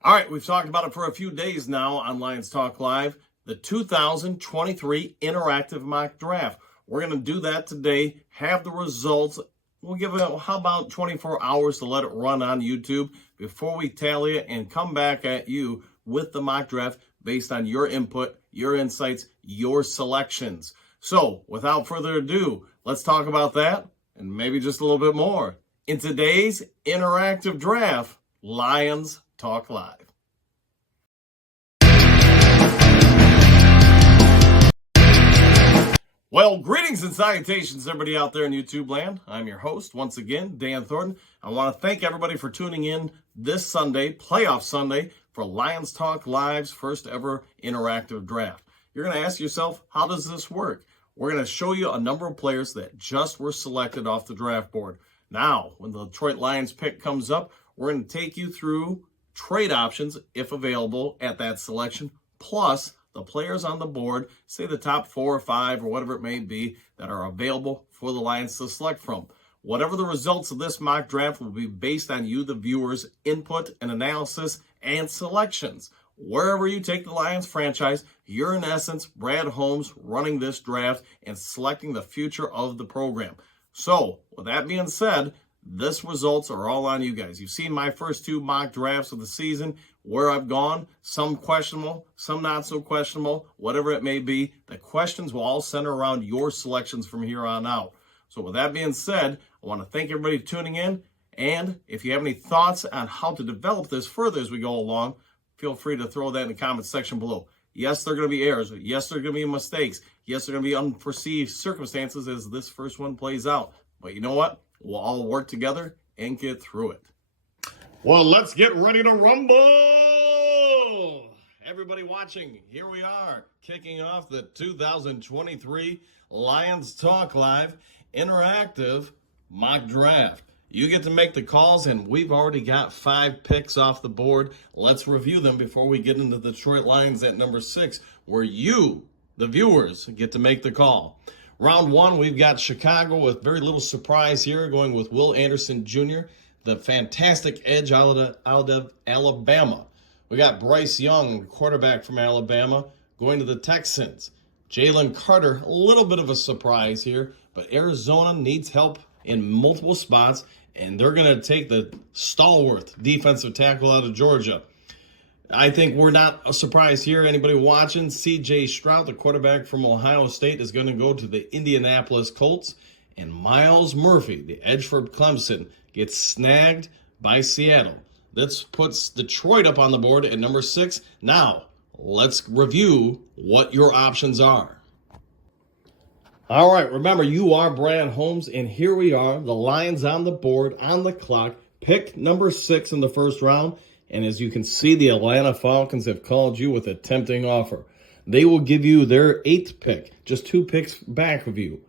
All right, we've talked about it for a few days now on Lions Talk Live, the 2023 Interactive Mock Draft. We're going to do that today, have the results. We'll give it, how about 24 hours to let it run on YouTube before we tally it and come back at you with the mock draft based on your input, your insights, your selections. So, without further ado, let's talk about that and maybe just a little bit more in today's interactive draft, Lions Talk Live. Well, greetings and salutations, everybody out there in YouTube land. I'm your host, once again, Dan Thornton. I want to thank everybody for tuning in this Sunday, Playoff Sunday, for Lions Talk Live's first ever interactive draft. You're going to ask yourself, how does this work? We're going to show you a number of players that just were selected off the draft board. Now, when the Detroit Lions pick comes up, we're going to take you through trade options, if available, at that selection, plus the players on the board, say the top 4 or 5 or whatever it may be, that are available for the Lions to select from. Whatever the results of this mock draft will be based on you, the viewers' input and analysis and selections. Wherever you take the Lions franchise, you're in essence Brad Holmes running this draft and selecting the future of the program. So, with that being said, this results are all on you guys. You've seen my first 2 mock drafts of the season, where I've gone, some questionable, some not so questionable, whatever it may be. The questions will all center around your selections from here on out. So with that being said, I want to thank everybody for tuning in. And if you have any thoughts on how to develop this further as we go along, feel free to throw that in the comments section below. Yes, there are going to be errors. Yes, there are going to be mistakes. Yes, there are going to be unforeseen circumstances as this first one plays out. But you know what? We'll all work together and get through it. Well, let's get ready to rumble. Everybody watching, here we are, kicking off the 2023 Lions Talk Live Interactive Mock Draft. You get to make the calls, and we've already got 5 picks off the board. Let's review them before we get into the Detroit Lions at number 6, where you, the viewers, get to make the call. Round 1, we've got Chicago with very little surprise here, going with Will Anderson Jr., the fantastic edge out of Alabama. We got Bryce Young, quarterback from Alabama, going to the Texans. Jalen Carter, a little bit of a surprise here, but Arizona needs help in multiple spots, and they're going to take the stalwart defensive tackle out of Georgia. I think we're not a surprise here. Anybody watching, C.J. Stroud, the quarterback from Ohio State, is going to go to the Indianapolis Colts. And Myles Murphy, the edge for Clemson, gets snagged by Seattle. This puts Detroit up on the board at number 6. Now, let's review what your options are. All right, remember, you are Brad Holmes, and here we are, the Lions on the board, on the clock, pick number 6 in the first round. And as you can see, the Atlanta Falcons have called you with a tempting offer. They will give you their 8th pick, just 2 picks back of you,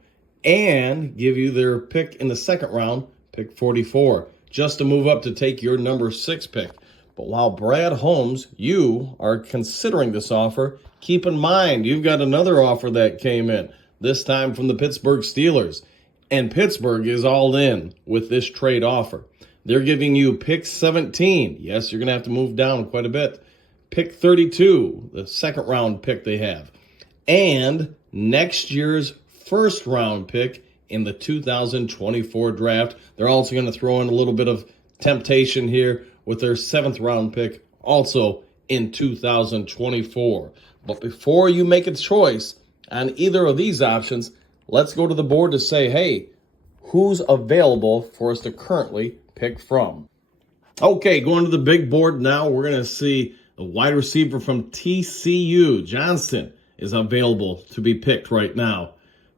and give you their pick in the second round, pick 44, just to move up to take your number 6 pick. But while Brad Holmes, you are considering this offer, keep in mind you've got another offer that came in, this time from the Pittsburgh Steelers. And Pittsburgh is all in with this trade offer. They're giving you pick 17. Yes, you're going to have to move down quite a bit. Pick 32, the second round pick they have. And next year's first round pick in the 2024 draft. They're also going to throw in a little bit of temptation here with their 7th round pick, also in 2024. But before you make a choice on either of these options, let's go to the board to say, hey, who's available for us to currently pick from? Okay, going to the big board now, we're going to see a wide receiver from TCU. Johnston is available to be picked right now.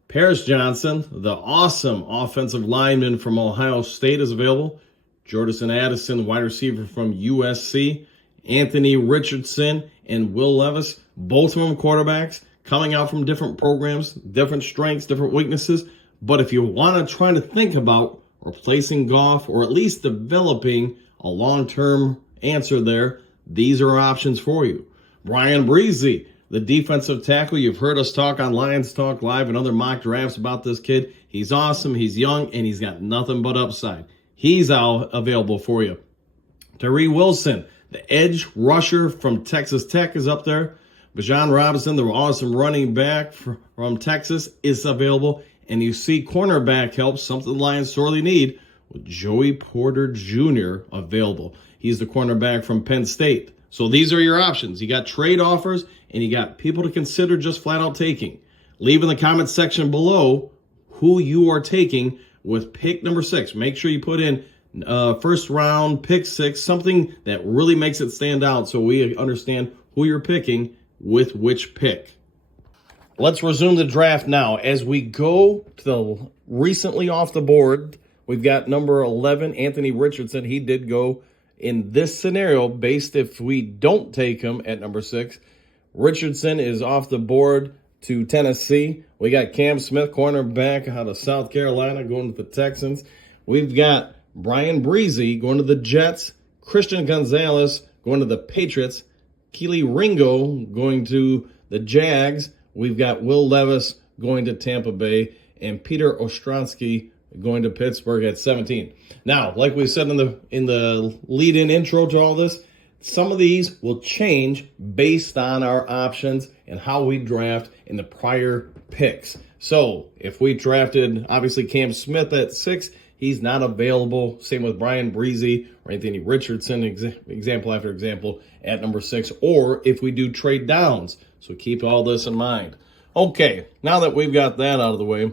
Paris Johnson, the awesome offensive lineman from Ohio State, is available. Jordan Addison, wide receiver from USC. Anthony Richardson and Will Levis, both of them quarterbacks, coming out from different programs, different strengths, different weaknesses. But if you want to try to think about replacing Goff, or at least developing a long-term answer there, these are options for you. Brian Breezy, the defensive tackle. You've heard us talk on Lions Talk Live and other mock drafts about this kid. He's awesome, he's young, and he's got nothing but upside. He's out available for you. Tyree Wilson, The edge rusher from Texas Tech is up there. Bijan Robinson, the awesome running back from Texas, is available. And you see cornerback help, something the Lions sorely need, with Joey Porter Jr. available. He's the cornerback from Penn State. So these are your options. You got trade offers, and you got people to consider just flat out taking. Leave in the comments section below who you are taking with pick number 6. Make sure you put in first round, pick 6, something that really makes it stand out so we understand who you're picking with which pick. Let's resume the draft now. As we go to the recently off the board, we've got number 11, Anthony Richardson. He did go in this scenario based if we don't take him at number 6. Richardson is off the board to Tennessee. We got Cam Smith, cornerback out of South Carolina, going to the Texans. We've got Brian Breezy going to the Jets. Christian Gonzalez going to the Patriots. Kelee Ringo going to the Jags. We've got Will Levis going to Tampa Bay, and Peter Ostrowski going to Pittsburgh at 17. Now, like we said in the lead-in intro to all this, some of these will change based on our options and how we draft in the prior picks. So if we drafted, obviously, Cam Smith at 6, he's not available. Same with Brian Breezy or Anthony Richardson, example after example, at number 6. Or if we do trade downs. So keep all this in mind. Okay, now that we've got that out of the way,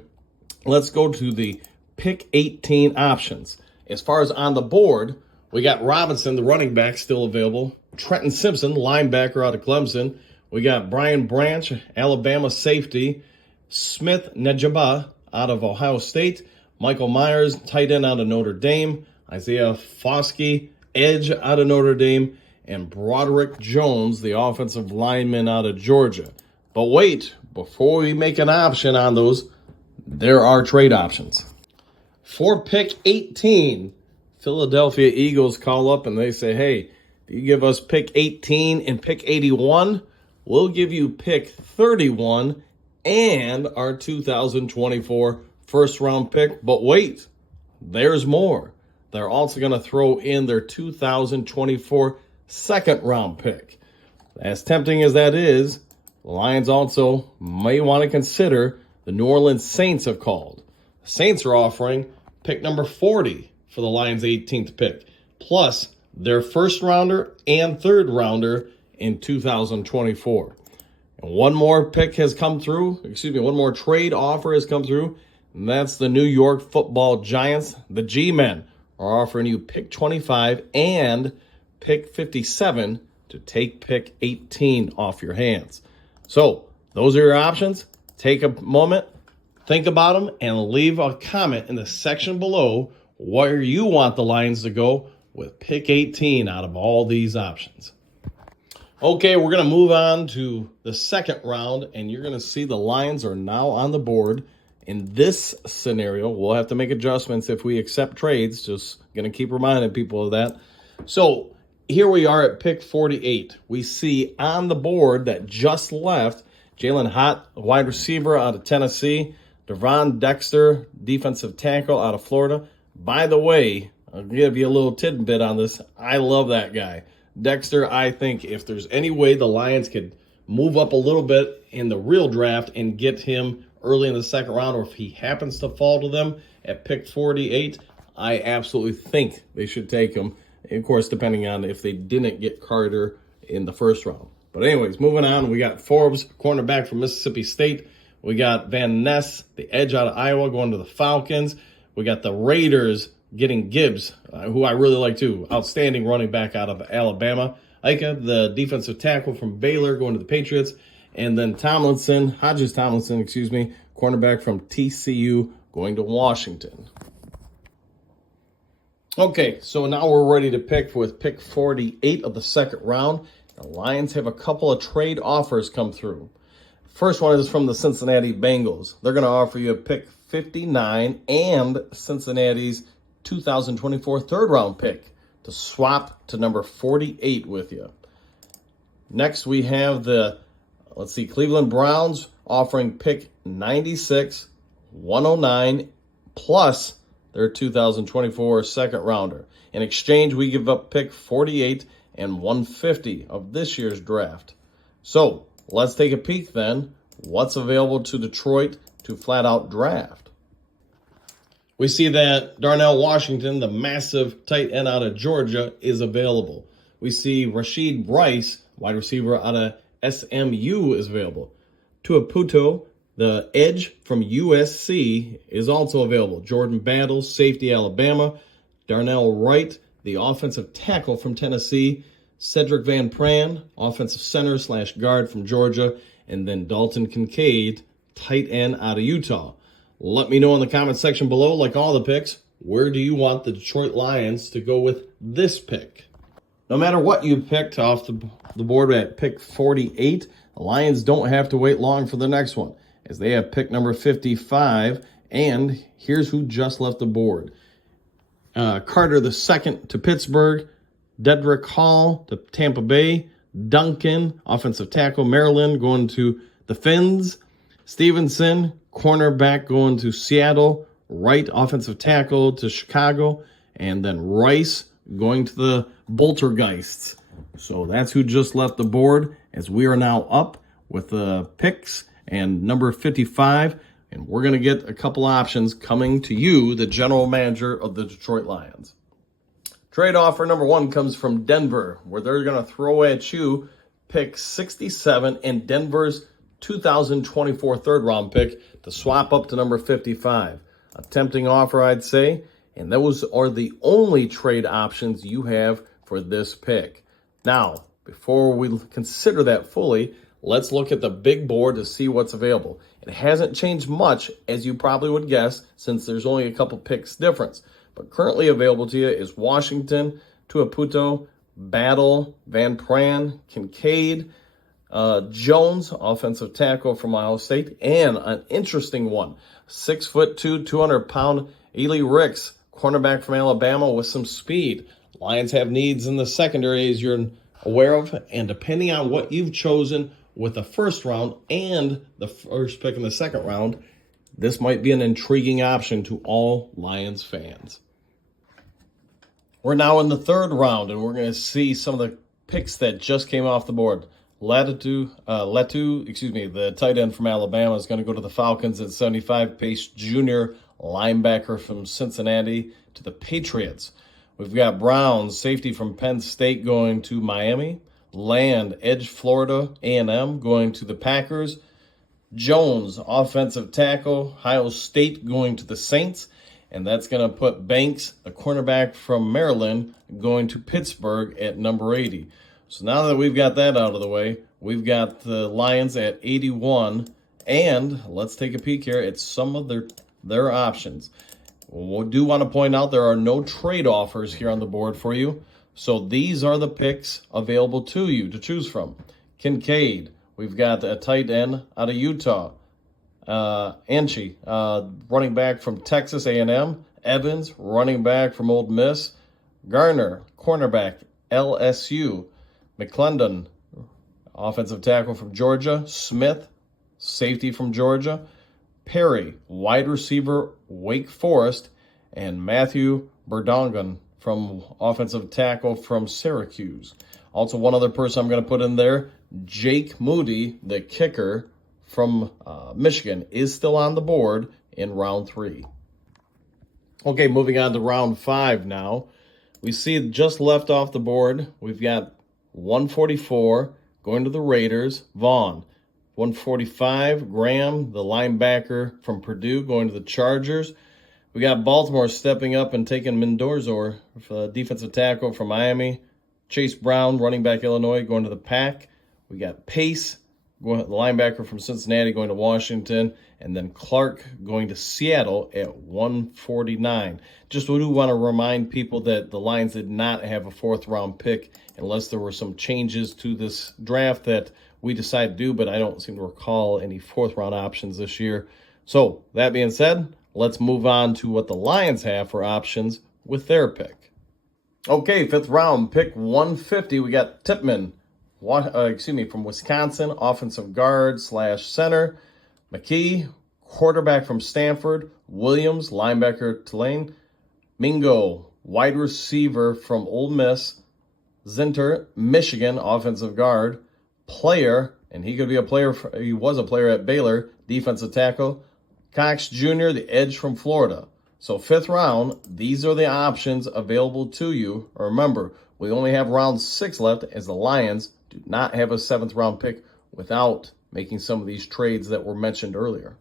let's go to the pick 18 options. As far as on the board, we got Robinson, the running back, still available. Trenton Simpson, linebacker out of Clemson. We got Brian Branch, Alabama safety. Smith Njigba out of Ohio State. Michael Myers, tight end out of Notre Dame. Isaiah Foskey, edge out of Notre Dame. And Broderick Jones, the offensive lineman out of Georgia. But wait, before we make an option on those, there are trade options. For pick 18, Philadelphia Eagles call up and they say, hey, if you give us pick 18 and pick 81, we'll give you pick 31 and our 2024 first-round pick. But wait, there's more. They're also going to throw in their 2024 second-round pick. As tempting as that is, the Lions also may want to consider the New Orleans Saints have called. The Saints are offering pick number 40 for the Lions' 18th pick, plus their first-rounder and third-rounder in 2024. And one more pick has come through, one more trade offer has come through, and that's the New York Football Giants. The G-Men are offering you pick 25 and pick 57 to take pick 18 off your hands. So those are your options. Take a moment, think about them, and leave a comment in the section below where you want the Lions to go with pick 18 out of all these options. Okay, we're going to move on to the second round, and you're going to see the Lions are now on the board. In this scenario, we'll have to make adjustments if we accept trades. Just going to keep reminding people of that. So here we are at pick 48. We see on the board that just left Jalen Hott, wide receiver out of Tennessee, Devon Dexter, defensive tackle out of Florida. By the way, I'll give you a little tidbit on this. I love that guy. Dexter, I think if there's any way the Lions could move up a little bit in the real draft and get him early in the second round, or if he happens to fall to them at pick 48, I absolutely think they should take him. Of course, depending on if they didn't get Carter in the first round. But anyways, moving on, we got Forbes, cornerback from Mississippi State. We got Van Ness, the edge out of Iowa, going to the Falcons. We got the Raiders getting Gibbs, who I really like too. Outstanding running back out of Alabama. Ika, the defensive tackle from Baylor, going to the Patriots. And then Hodges Tomlinson, cornerback from TCU, going to Washington. Okay, so now we're ready to pick with pick 48 of the second round. The Lions have a couple of trade offers come through. First one is from the Cincinnati Bengals. They're going to offer you a pick 59 and Cincinnati's 2024 third-round pick to swap to number 48 with you. Next, we have the, Cleveland Browns offering pick 96, 109, plus their 2024 second-rounder. In exchange, we give up pick 48 and 150 of this year's draft. So let's take a peek then. What's available to Detroit to flat out draft? We see that Darnell Washington, the massive tight end out of Georgia, is available. We see Rashid Bryce, wide receiver out of SMU, is available. Tuipulotu, the edge from USC, is also available. Jordan Battle, safety, Alabama. Darnell Wright, the offensive tackle from Tennessee. Cedric Van Pran, offensive center / guard from Georgia. And then Dalton Kincaid, tight end out of Utah. Let me know in the comment section below, like all the picks, where do you want the Detroit Lions to go with this pick? No matter what you picked off the board at pick 48, the Lions don't have to wait long for the next one, as they have pick number 55, and here's who just left the board. Carter II to Pittsburgh, Dedrick Hall to Tampa Bay, Duncan, offensive tackle, Maryland, going to the Fins, Stevenson, cornerback, going to Seattle, Wright, offensive tackle, to Chicago, and then Rice going to the Boltergeists. So that's who just left the board, as we are now up with the picks and number 55, and we're going to get a couple options coming to you, the general manager of the Detroit Lions. Trade offer number 1 comes from Denver, where they're going to throw at you pick 67 and Denver's 2024 third-round pick to swap up to number 55. A tempting offer, I'd say, and those are the only trade options you have for this pick. Now, before we consider that fully, let's look at the big board to see what's available. It hasn't changed much, as you probably would guess, since there's only a couple picks difference. But currently available to you is Washington, Tuipulotu, Battle, Van Pran, Kincaid, Jones, offensive tackle from Ohio State, and an interesting one, 6'2", 200-pound Eli Ricks, cornerback from Alabama with some speed. Lions have needs in the secondary, as you're aware of, and depending on what you've chosen with the first round and the first pick in the second round, this might be an intriguing option to all Lions fans. We're now in the third round, and we're going to see some of the picks that just came off the board. Letu, the tight end from Alabama, is going to go to the Falcons at 75. Pace Jr., linebacker from Cincinnati, to the Patriots. We've got Brown, safety from Penn State, going to Miami. Land, edge Florida A&M, going to the Packers. Jones, offensive tackle, Ohio State, going to the Saints. And that's going to put Banks, a cornerback from Maryland, going to Pittsburgh at number 80. So now that we've got that out of the way, we've got the Lions at 81, and let's take a peek here at some of their options. We do want to point out there are no trade offers here on the board for you, so these are the picks available to you to choose from. Kincaid, we've got a tight end out of Utah. Anchi, running back from Texas A&M. Evans, running back from Ole Miss. Garner, cornerback, LSU. McClendon, offensive tackle from Georgia. Smith, safety from Georgia. Perry, wide receiver, Wake Forest. And Matthew Berdongan, from offensive tackle from Syracuse. Also, one other person I'm going to put in there, Jake Moody, the kicker from Michigan, is still on the board in round 3. Okay, moving on to round 5 now. We see just left off the board, we've got 144 going to the Raiders, Vaughn. 145, Graham, the linebacker from Purdue, going to the Chargers. We got Baltimore stepping up and taking Mendoza, defensive tackle from Miami. Chase Brown, running back Illinois, going to the Pack. We got Pace, the linebacker from Cincinnati, going to Washington. And then Clark going to Seattle at 149. Just do want to remind people that the Lions did not have a 4th-round pick unless there were some changes to this draft that we decided to do, but I don't seem to recall any 4th-round options this year. So, that being said, let's move on to what the Lions have for options with their pick. Okay, 5th round, pick 150. We got Tippmann, from Wisconsin, offensive guard / center. McKee, quarterback from Stanford. Williams, linebacker, Tulane. Mingo, wide receiver from Ole Miss. Zinter, Michigan, offensive guard. Player, and he could be a player, he was a player at Baylor, defensive tackle. Cox Jr., the edge from Florida. So 5th round, these are the options available to you. Remember, we only have round 6 left as the Lions do not have a 7th round pick without making some of these trades that were mentioned earlier.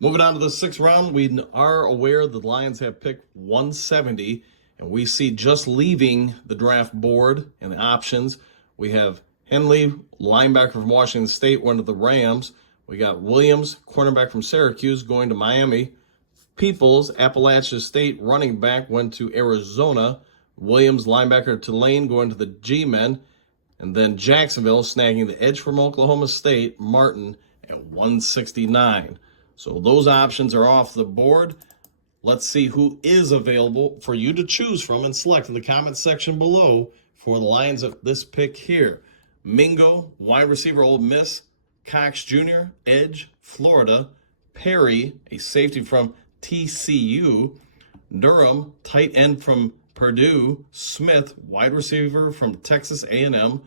Moving on to the 6th round, we are aware the Lions have picked 170, and we see just leaving the draft board and the options, we have Henley, linebacker from Washington State, went to the Rams. We got Williams, cornerback from Syracuse, going to Miami. Peoples, Appalachia State, running back, went to Arizona. Williams, linebacker of Tulane, going to the G-Men. And then Jacksonville, snagging the edge from Oklahoma State, Martin, at 169. So those options are off the board. Let's see who is available for you to choose from and select in the comment section below for the Lions of this pick here. Mingo, wide receiver, Ole Miss. Cox Jr., edge, Florida. Perry, a safety from TCU. Durham, tight end from Purdue. Smith, wide receiver from Texas A&M.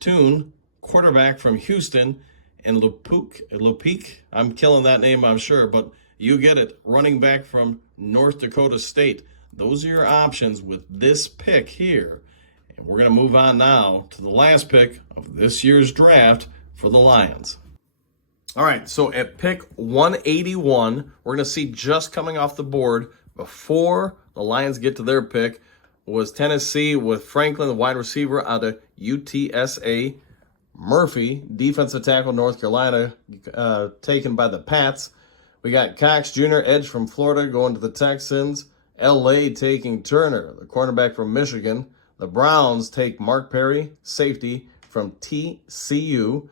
Toon, quarterback from Houston. And Lepeque, I'm killing that name, I'm sure, but you get it, running back from North Dakota State. Those are your options with this pick here. And we're going to move on now to the last pick of this year's draft for the Lions. All right, so at pick 181, we're going to see just coming off the board before the Lions get to their pick was Tennessee with Franklin, the wide receiver out of UTSA. Murphy, defensive tackle, North Carolina, taken by the Pats. We got Cox Jr., edge from Florida, going to the Texans. LA taking Turner, the cornerback from Michigan. The Browns take Mark Perry, safety from TCU.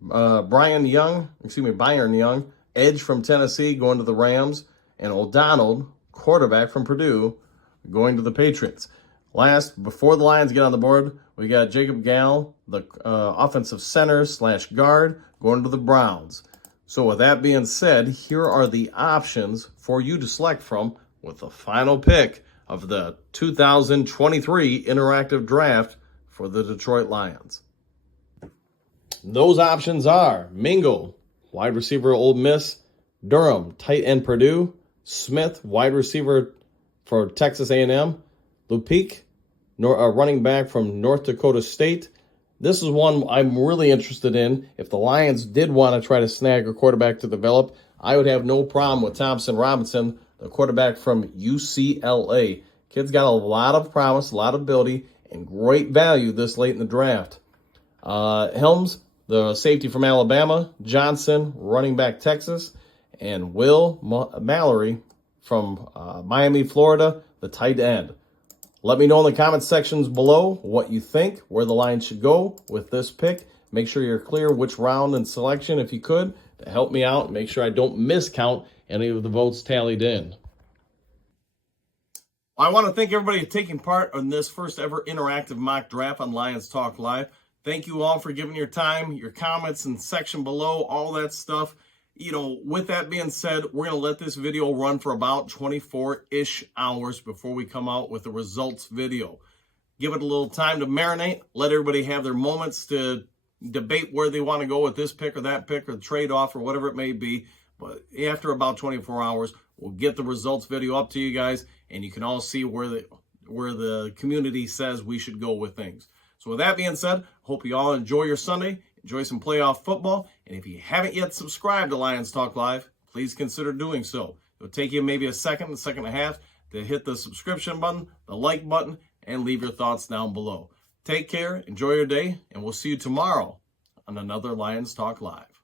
Byron Young, edge from Tennessee, going to the Rams. And O'Donnell, quarterback from Purdue, going to the Patriots. Last, before the Lions get on the board, we got Jacob Gall, the offensive center / guard, going to the Browns. So with that being said, here are the options for you to select from with the final pick of the 2023 interactive draft for the Detroit Lions. Those options are Mingo, wide receiver Ole Miss. Durham, tight end Purdue. Smith, wide receiver for Texas A&M. Lepeque, running back from North Dakota State. This is one I'm really interested in. If the Lions did want to try to snag a quarterback to develop, I would have no problem with Thompson Robinson, the quarterback from UCLA. Kid's got a lot of promise, a lot of ability, and great value this late in the draft. Helms, the safety from Alabama. Johnson, running back Texas. And Will Mallory from Miami, Florida, the tight end. Let me know in the comment sections below what you think, where the Lions should go with this pick. Make sure you're clear which round and selection, if you could, to help me out and make sure I don't miscount any of the votes tallied in. I want to thank everybody for taking part in this first ever interactive mock draft on Lions Talk Live. Thank you all for giving your time, your comments in the section below, all that stuff. You know, with that being said, we're going to let this video run for about 24-ish hours before we come out with the results video. Give it a little time to marinate. Let everybody have their moments to debate where they want to go with this pick or that pick or the trade-off or whatever it may be. But after about 24 hours, we'll get the results video up to you guys, and you can all see where the community says we should go with things. So with that being said, hope you all enjoy your Sunday. Enjoy some playoff football. And if you haven't yet subscribed to Lions Talk Live, please consider doing so. It'll take you maybe a second and a half to hit the subscription button, the like button, and leave your thoughts down below. Take care, enjoy your day, and we'll see you tomorrow on another Lions Talk Live.